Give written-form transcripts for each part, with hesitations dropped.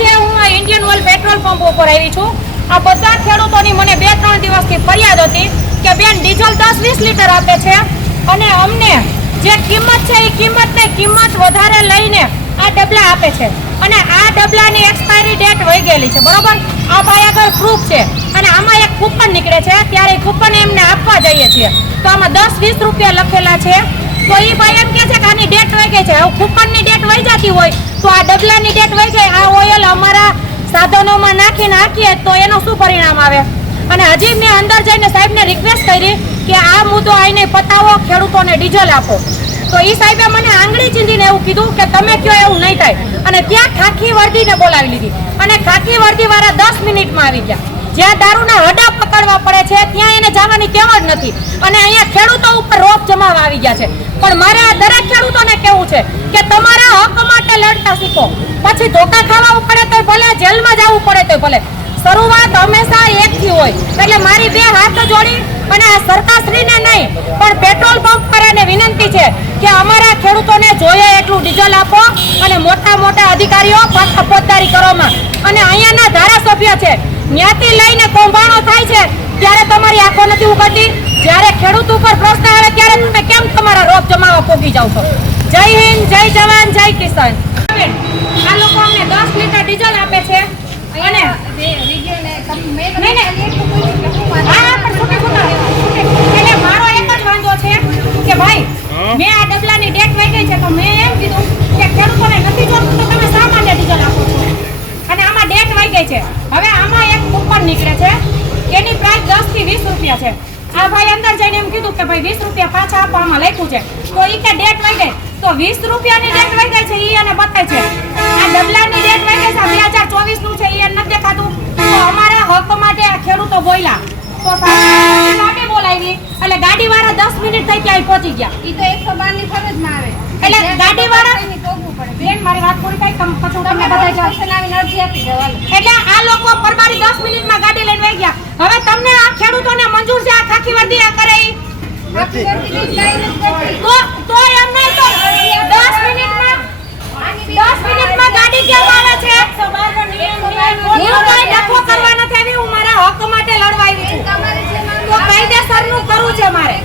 આજે હું Indian oil petrol pump ઉપર આવી છું। આ બધા ખેડૂતોની મને 2-3 દિવસથી ફરિયાદ હતી કે બેન ડીઝલ 10-20 લીટર આપે છે અને અમને જે કિંમત છે એ કિંમત વધારે લઈને આ ડબલા આપે છે અને આ ડબલાની એક્સપાયરી ડેટ વહી ગયેલી છે, બરોબર। આ ભાઈ આગળ પ્રૂફ છે અને આમાં એક કૂપન નીકળે છે, ત્યારે કૂપન એમને આપવા જઈએ છીએ તો આમાં 10-20 રૂપિયા લખેલા છે। તો એ ભાઈ એમ કહે છે કે આની ડેટ વહી ગઈ છે। હવે કૂપનની ડેટ વહી જતી હોય તો આ ડબલાની ડેટ વહી ગઈ, આ ઓઇલ અમારા સાધનોમાં નાખીને હાંકીએ તો એનું શું પરિણામ આવે? અને હજી મેં અંદર જઈને સાહેબને રિક્વેસ્ટ કરી કે આ મુદ્દો આઈને પતાવો, ખેડૂતોને ડીઝલ આપો। તો એ સાહેબે મને આંગળી ચીંધીને એવું કીધું કે તમે કયો એવું નહીં થાય અને ત્યાં ખાખી વર્દીને બોલાવી લીધી અને ખાખી વર્દીવાળા 10 મિનિટમાં આવી ગયા। જ્યાં દારૂના હડા પકડવા પડે છે ત્યાં એને જવાની ટેવ જ નથી અને અહીંયા ખેડૂતો ઉપર રોપ જમાવા આવી ગયા છે। પણ મારે આ દરેક ખેડૂતોને કહેવું છે કે તમારા હક માટે લડતા શીખો, પછી ધોકા ખાવા પડે તો ભલે, જેલમાં જવું પડે તો ભલે, શરૂઆત હંમેશા એકથી હોય। એટલે મારી 2 હાથ જોડી અને આ સરકારશ્રીને નહીં પણ પેટ્રોલ પંપ વાળાને વિનંતી છે કે અમારા ખેડૂતોને જોઈએ એટલું ડીઝલ આપો અને મોટા અધિકારીઓ ફોજદારી કરવામાં। અને અહીંયાના ધારાસભ્ય છે ત્યાંથી લઈને કૌભાંડો થાય છે ત્યારે તમારી આંખો નથી ઉઘડતી, જ્યારે ખેડૂત ઉપર પ્રશ્ન આવે ત્યારે તમે કેમ તમારા રોપ જમાવા પોગી જાવ છો? જય હિન્દ, જય જવાન, જય કિસાન। આ લોકો અમને 10 લીટર ડીઝલ આપે છે અને એટલે મારો એક જ વાંધો છે કે ભાઈ મેં આ ડબલાની ડેટ વહી ગઈ છે તો મેં એમ કીધું કે ખેડૂતોને નથી જોતું તો તમે સામાન્ય ડીઝલ આપો છો અને આમાં ડેટ વહી ગઈ છે। હવે આમાં એક કૂપન નીકળે છે, એની પ્રાઇસ 10 થી 20 રૂપિયા છે। આ ભાઈ અંદર જઈને એમ કીધું કે ભાઈ 20 રૂપિયા પાછા આપવામાં લખ્યું છે તો એ કે ડેટ વહી ગઈ તો 20 રૂપિયાની ડેટ વહી ગઈ છે એ અને બતાય છે। આ ડબલાની ડેટ વહી ગઈ છે 2024 નું છે એ નથી દેખાતું। તો અમારા હક માટે આ ખેડૂતો બોલ્યા તો ગાડી બોલાવી એટલે ગાડીવાળા 10 મિનિટ થઈ ત્યાં પહોંચી ગયા। ઈ તો 112 ની ફરજમાં આવે એટલે ગાડીવાળા ટોકવું પડે। બેન મારી વાત પૂરી થાય પછી તમને બતાવી સ્ટેશન આવીને અરજી આપી દેવાની। એટલે આ લોકો પરબારી 10 મિનિટમાં ગાડી લઈને વહી ગયા। હવે તમને આ ખેડૂતોને મંજૂર છે આ ખાખી વર્દી આ કરે ઈ? તો એમને તો 10 મિનિટમાં ગાડી કેમ આવે છે? હું કોઈ ડખો કરવા નથી આવી, હું મારા હક માટે લડવા આવી છું। તો કાયદેસરનું કરવું છે મારે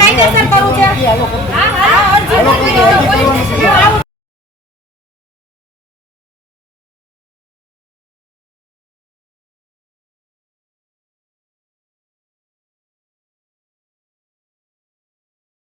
કાયદેસર કરવું છે। હા અરજી